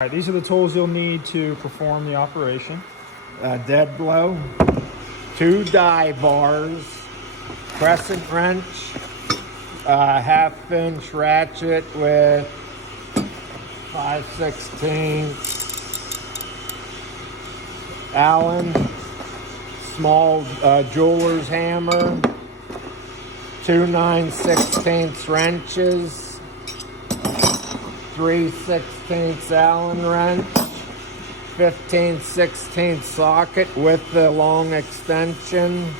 All right, these are the tools you'll need to perform the operation. Dead blow, 2 die bars, crescent wrench, half-inch ratchet with 5/16 Allen, small jeweler's hammer, 2 9/16 wrenches, 3/16 Allen wrench, 15/16 socket with the long extension,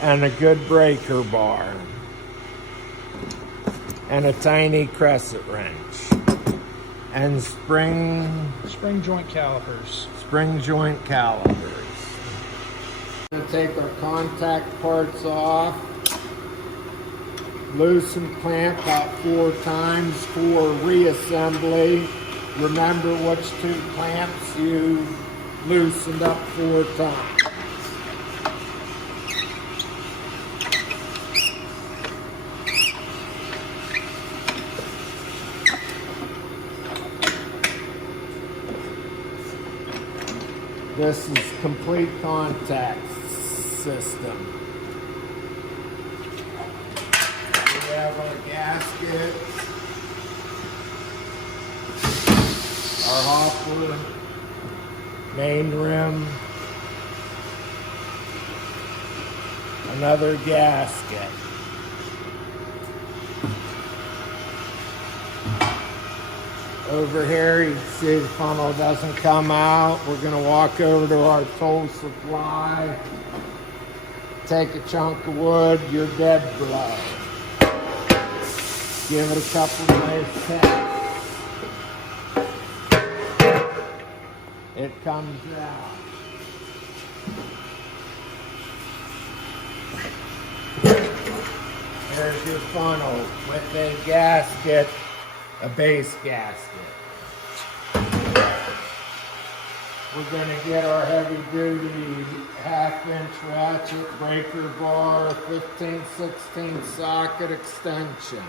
and a good breaker bar, and a tiny crescent wrench, and spring joint calipers. Spring joint calipers. We're going to take our contact parts off, loosen clamp about 4 times for reassembly. Remember which 2 clamps you loosened up 4 times. This is complete contact system. We have our gasket, our hopper, main rim, another gasket. Over here, you can see the funnel doesn't come out. We're going to walk over to our tool supply, take a chunk of wood, your dead blow. Give it a couple nice taps. It comes out. There's your funnel with a gasket, a base gasket. We're going to get our heavy-duty half-inch ratchet, breaker bar, 15/16 socket extension.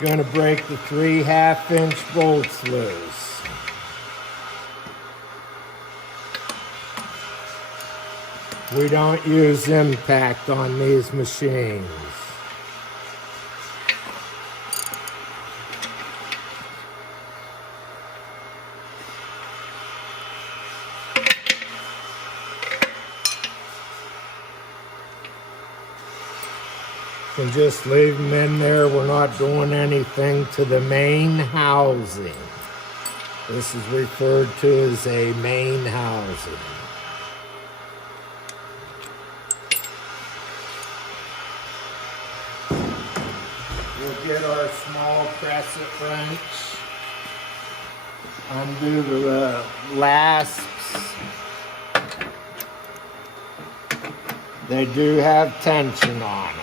Going to break the 3 half-inch bolts loose. We don't use impact on these machines. And just leave them in there. We're not doing anything to the main housing. This is referred to as a main housing. We'll get our small crescent wrench, undo the lasps. They do have tension on them.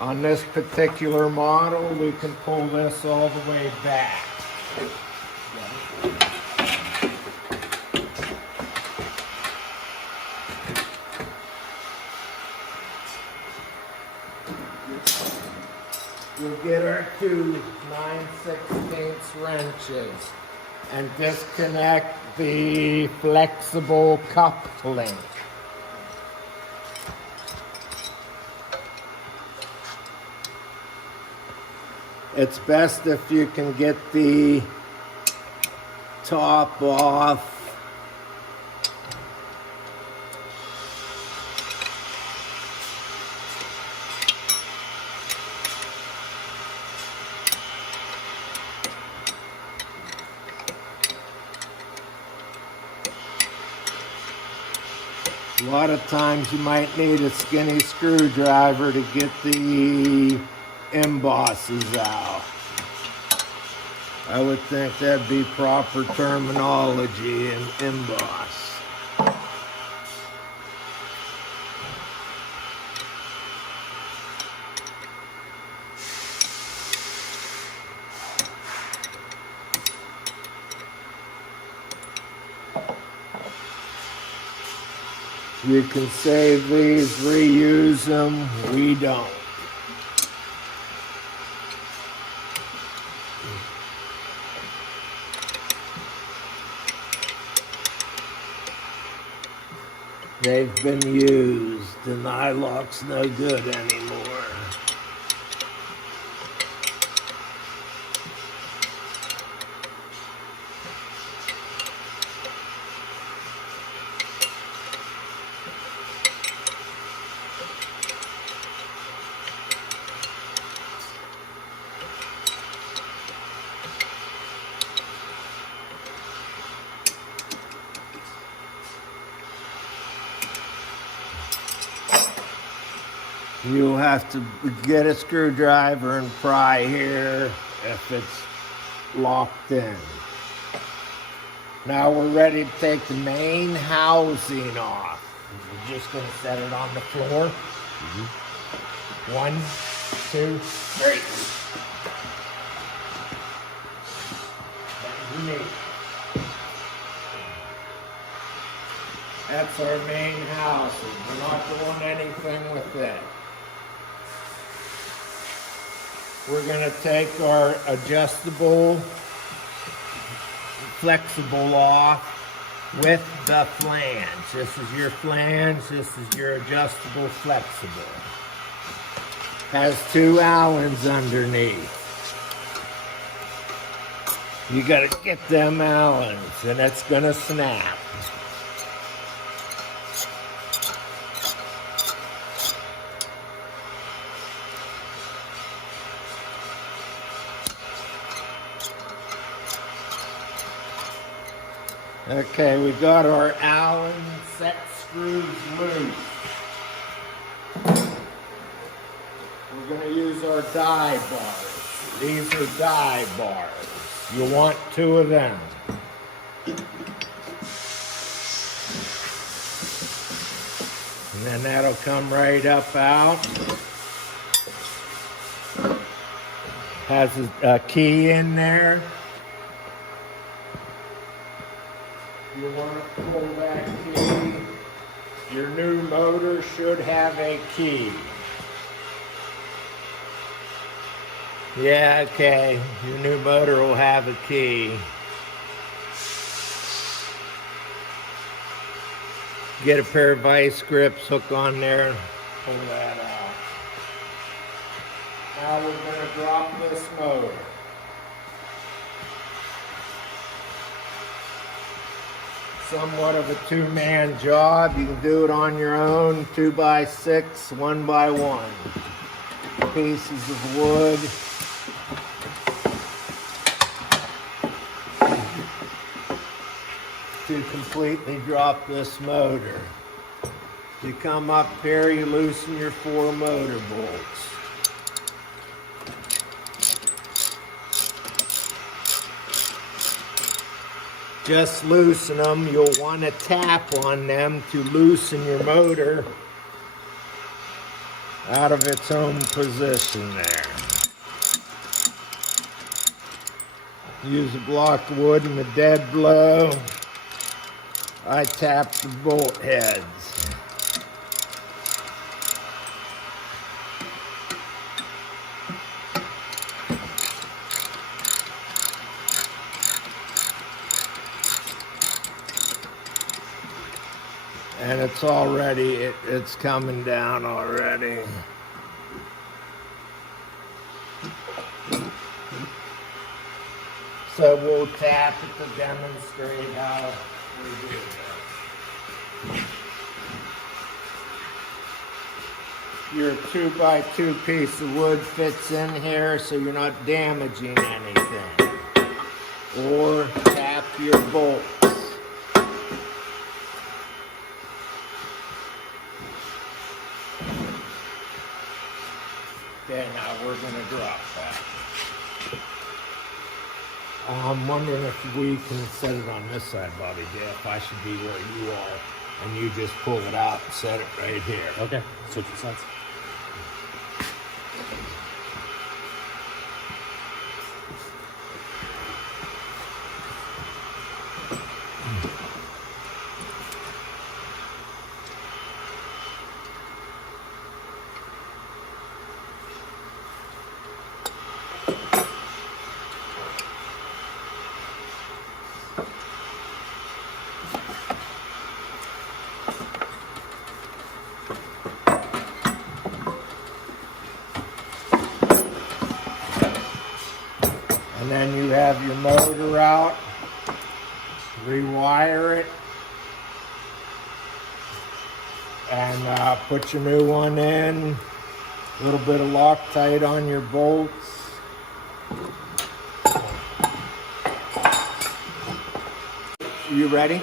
On this particular model, we can pull this all the way back. We'll get our 2 9/16 wrenches and disconnect the flexible cup link. It's best if you can get the top off. A lot of times you might need a skinny screwdriver to get the embosses out. I would think that'd be proper terminology in emboss. You can save these, reuse them. We don't. They've been used, and the eyelock's no good anymore. You'll have to get a screwdriver and pry here if it's locked in. Now we're ready to take the main housing off. We're just going to set it on the floor. 1, 2, 3. That's our main housing. We're not doing anything with it. We're going to take our adjustable, flexible off with the flange. This is your flange, this is your adjustable flexible. Has 2 Allens underneath. You got to get them Allens and it's going to snap. Okay, we got our Allen set screws loose. We're going to use our die bars. These are die bars. You want 2 of them. And then that'll come right up out. Has a key in there. You want to pull that key. Your new motor should have a key. Yeah, okay. Your new motor will have a key. Get a pair of vice grips, hook on there, pull that out. Now we're going to drop this motor. Somewhat of a 2-man job. You can do it on your own, 2x6, 1x1. Pieces of wood. To completely drop this motor. You come up here, you loosen your 4 motor bolts. Just loosen them. You'll want to tap on them to loosen your motor out of its own position there. Use a block of wood and a dead blow. I tap the bolt heads. And it's already, it's coming down already. So we'll tap it to demonstrate how we do that. Your 2x2 piece of wood fits in here so you're not damaging anything. Or tap your bolts. Okay, now we're going to drop that. I'm wondering if we can set it on this side, Bobby. If I should be where you are, and you just pull it out and set it right here. Okay, switch sides. your motor out, rewire it, and put your new one in. A little bit of Loctite on your bolts. You ready?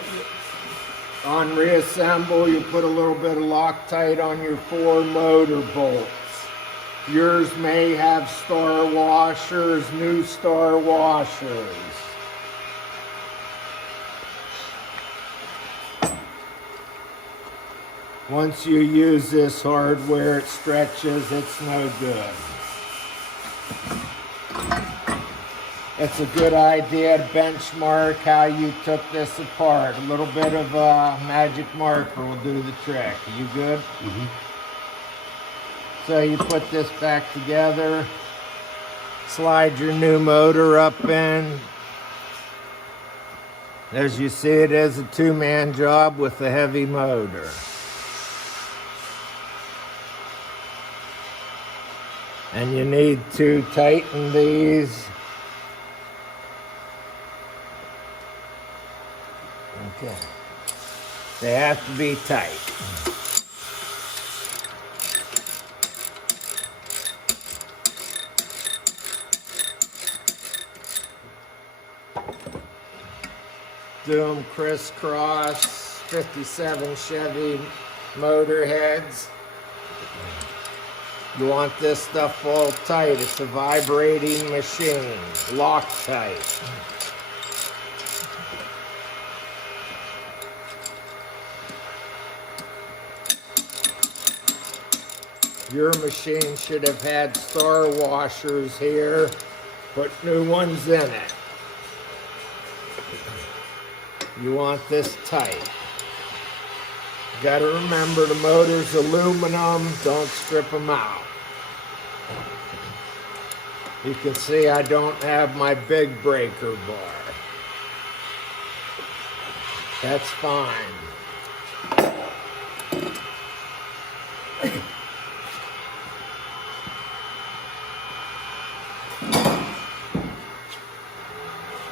On reassemble, you put a little bit of Loctite on your 4 motor bolts. Yours may have star washers, new star washers. Once you use this hardware, it stretches, it's no good. It's a good idea to benchmark how you took this apart. A little bit of magic marker will do the trick. Are you good? Mm-hmm. So you put this back together, slide your new motor up in. As you see, it is a 2-man job with a heavy motor. And you need to tighten these. Okay. They have to be tight. Do them crisscross, 57 Chevy motor heads. You want this stuff all tight. It's a vibrating machine, Loctite. Your machine should have had star washers here. Put new ones in it. You want this tight. You gotta remember the motor's aluminum, don't strip them out. You can see I don't have my big breaker bar. That's fine.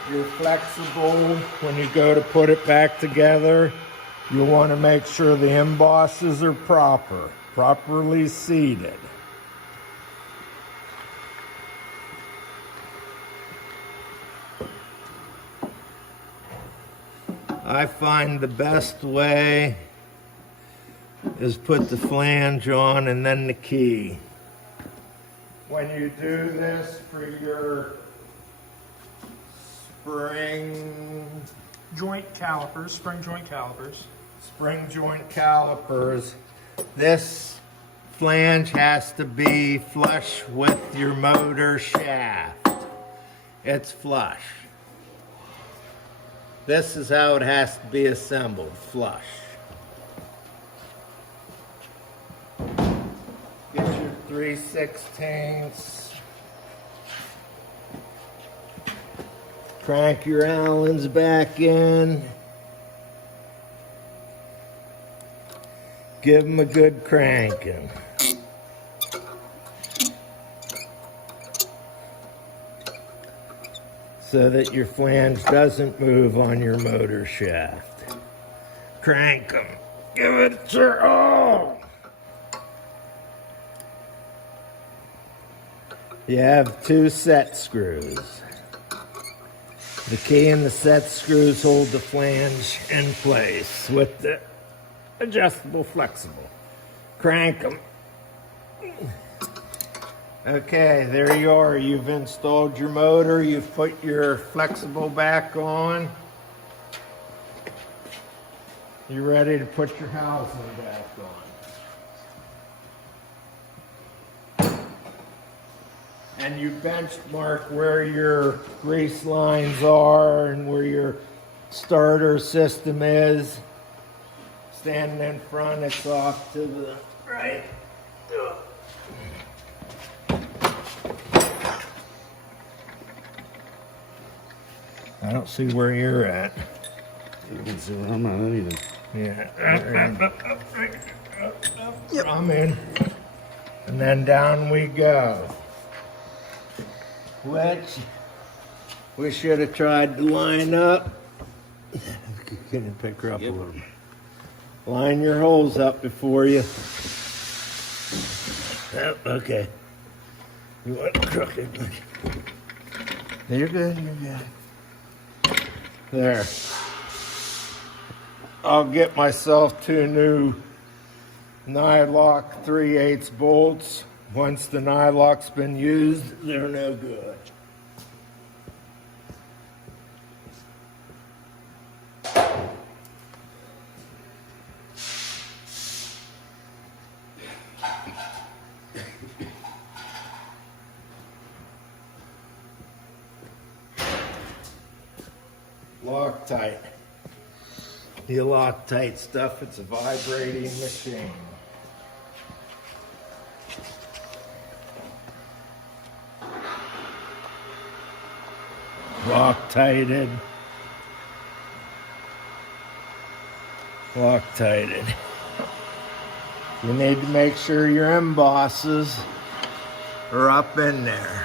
You're flexible when you go to put it back together. You want to make sure the embosses are properly seated. I find the best way is put the flange on and then the key. When you do this for your spring Joint calipers, spring joint calipers, this flange has to be flush with your motor shaft. It's flush. This is how it has to be assembled, flush. Get your 3/16. Crank your Allens back in. Give them a good cranking. So that your flange doesn't move on your motor shaft. Crank them. Give it your all. You have 2 set screws. The key and the set screws hold the flange in place with the adjustable flexible. Crank them. Okay, there you are. You've installed your motor. You've put your flexible back on. You're ready to put your housing back on. And you benchmark where your grease lines are and where your starter system is. Standing in front, it's off to the right. I don't see where you're at. You can see where I'm at either. Yeah. I'm in. And then down we go. Which We should have tried to line up. Can you pick her up a little? Line your holes up before you. Yep, okay. You want it crooked? You're good, you're good. There. I'll get myself 2 new nylock 3/8 bolts. Once the nylock's been used, they're no good. Loctite. The Loctite stuff, it's a vibrating machine. Loctited. Loctited. You need to make sure your embosses are up in there.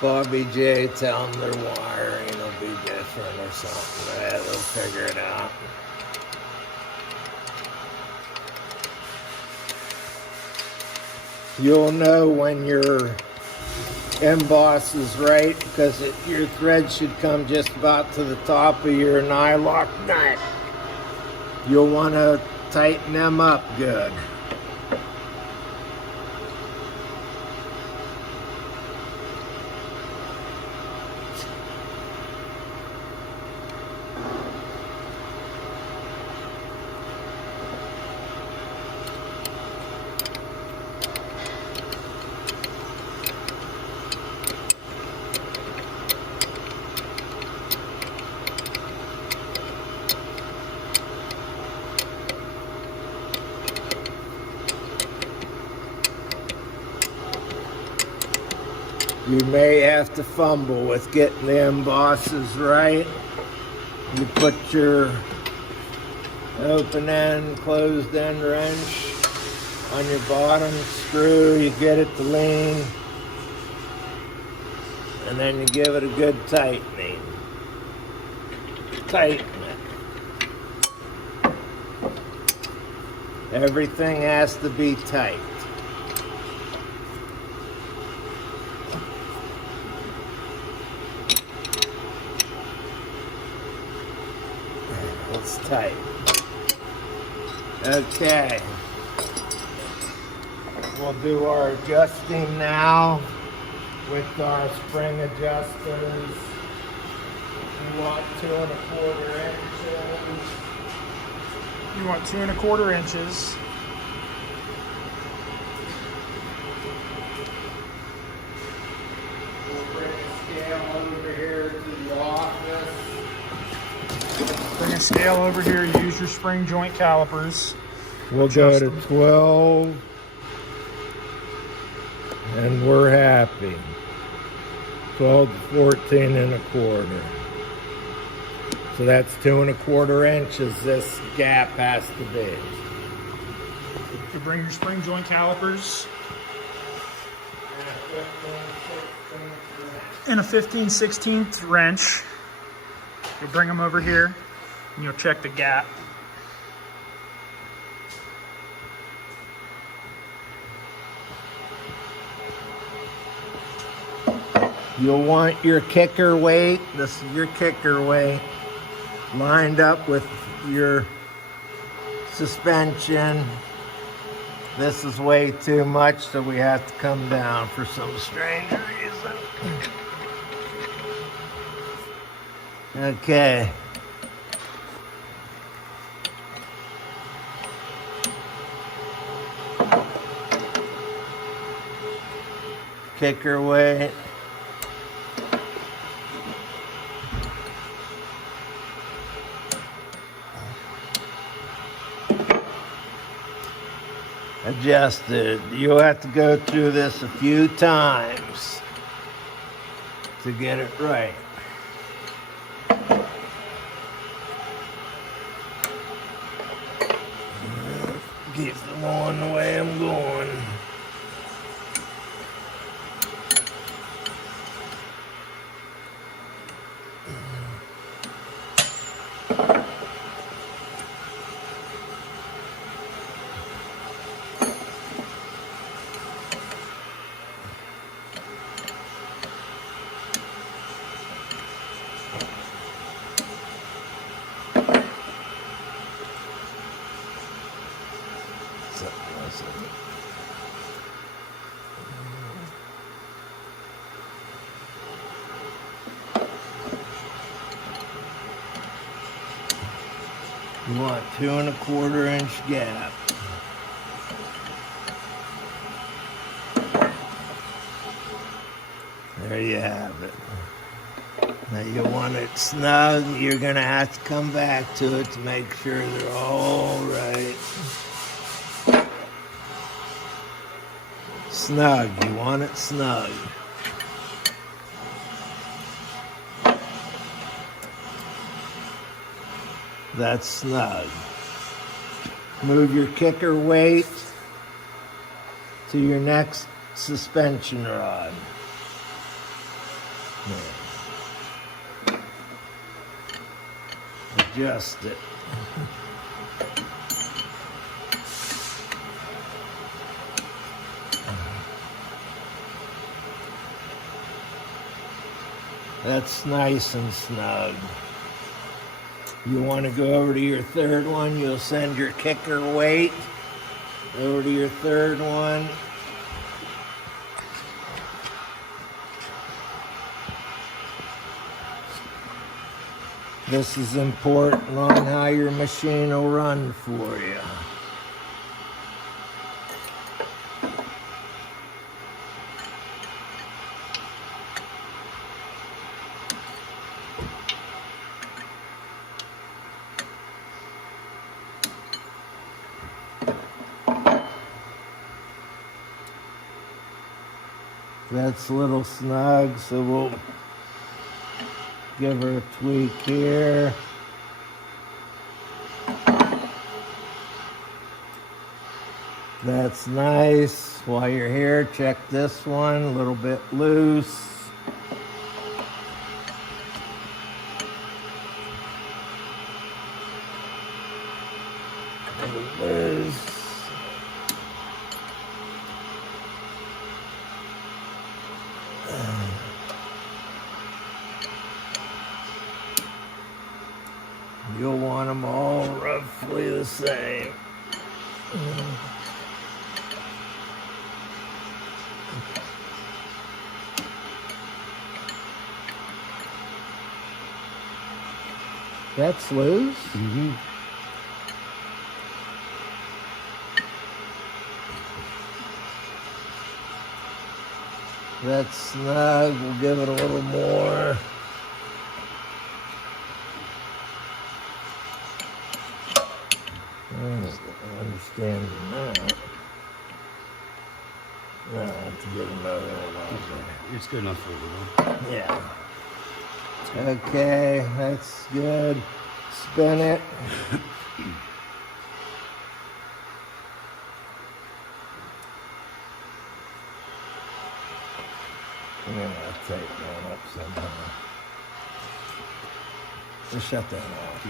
Bobby J, tell them their wiring will be different or something. Yeah, they'll figure it out. You'll know when your emboss is right because your thread should come just about to the top of your nylock nut. You'll want to tighten them up good. You may have to fumble with getting the embosses right. You put your open end, closed end wrench on your bottom screw, you get it to lean, and then you give it a good tightening. Tighten it. Everything has to be tight. It's tight. Okay. We'll do our adjusting now with our spring adjusters. You want 2 1/4 inches. You want 2 1/4 inches. We'll bring a scale over here to the office. Bring a scale over here, use your spring joint calipers. We'll go to 12, and we're happy. 12 to 14 1/4. So that's 2 1/4 inches this gap has to be. You bring your spring joint calipers and a 15/16 wrench. You'll bring them over here and you'll check the gap. You'll want your kicker weight, this is your kicker weight, lined up with your suspension. This is way too much, so we have to come down for some strange reason. Okay. Kicker weight. adjusted. You'll have to go through this a few times to get it right. Keep them going the way I'm going. You want 2 1/4 inch gap. There you have it. Now you want it snug. You're gonna have to come back to it to make sure they're all right. Snug. You want it snug. That's snug. Move your kicker weight to your next suspension rod. There. Adjust it. That's nice and snug. You want to go over to your third one, you'll send your kicker weight over to your third one. This is important on how your machine will run for you. That's a little snug, so we'll give her a tweak here. That's nice. While you're here, check this one, a little bit loose. A little loose. You'll want them all roughly the same. That's loose? Mm-hmm. That's snug. We'll give it a little more. I understand that. No, I have to get another one. It's good enough for you, Yeah. Okay, that's good. Spin it. I'm gonna take one up somehow. Just shut that off.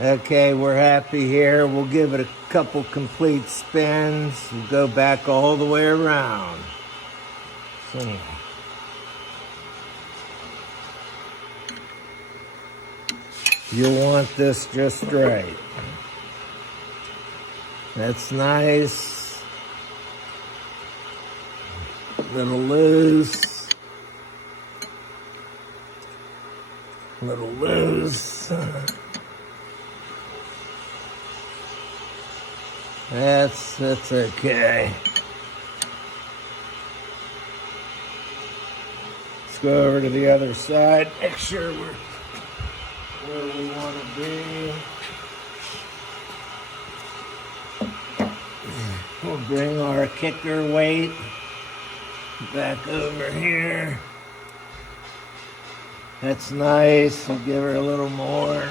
Okay, we're happy here. We'll give it a couple complete spins. We'll go back all the way around. So, you'll want this just right. That's nice. Little loose. Little loose. That's okay. Let's go over to the other side. Make sure we're where we want to be. We'll bring our kicker weight back over here. That's nice. We'll give her a little more.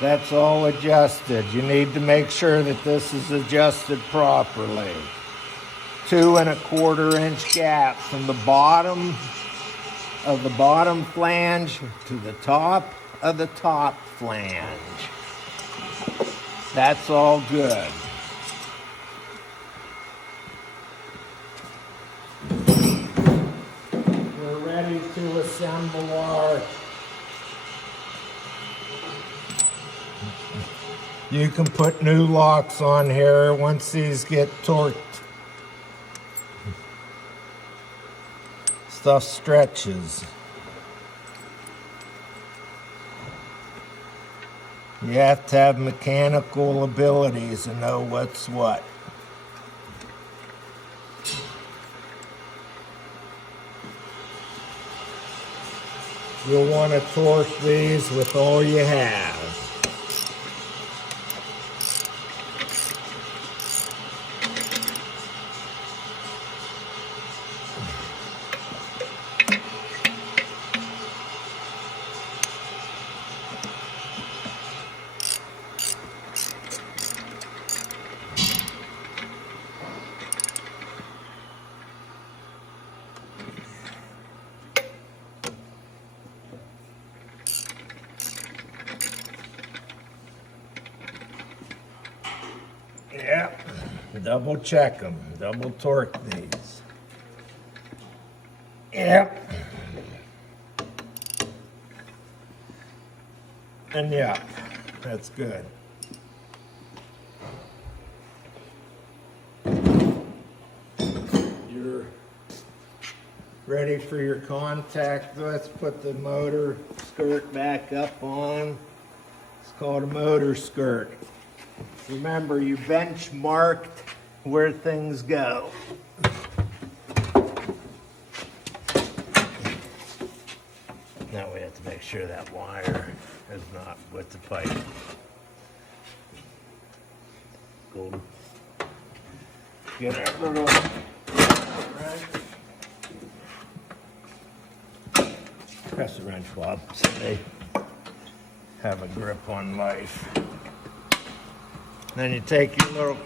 That's all adjusted. You need to make sure that this is adjusted properly. 2 1/4 inch gap from the bottom of the bottom flange to the top of the top flange. That's all good. We're ready to assemble our. You can put new locks on here once these get torqued. Stuff stretches. You have to have mechanical abilities to know what's what. You'll want to torque these with all you have. Yep, double check them, double torque these. Yep. And yep, that's good. You're ready for your contact. Let's put the motor skirt back up on. It's called a motor skirt. Remember, you benchmarked where things go. Now we have to make sure that wire is not with the pipe. Golden. Get our little wrench. Press the wrench, Bob, so they have a grip on life. Then you take your little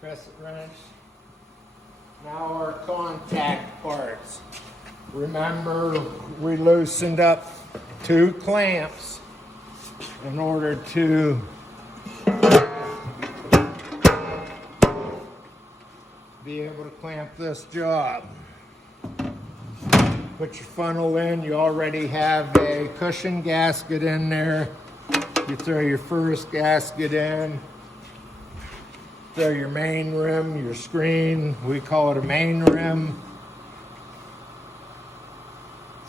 crescent wrench. Now our contact parts. Remember, we loosened up 2 clamps in order to be able to clamp this job. Put your funnel in. You already have a cushion gasket in there. You throw your first gasket in. Throw your main rim, your screen. We call it a main rim.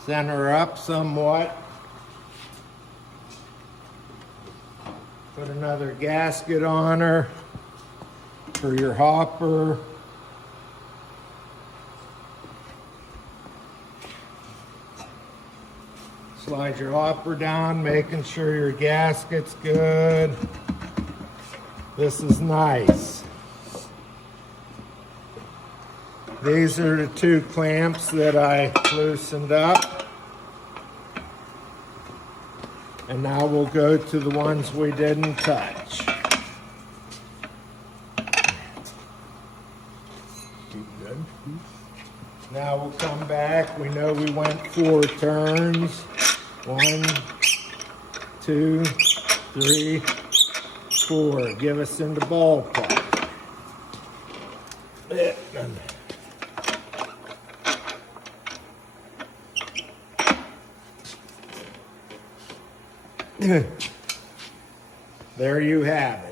Center up somewhat. Put another gasket on her for your hopper. Slide your hopper down, making sure your gasket's good. This is nice. These are the 2 clamps that I loosened up. And now we'll go to the ones we didn't touch. Good. Now we'll come back. We know we went 4 turns. 1, 2, 3, 4. Give us in the ballpark. There you have it.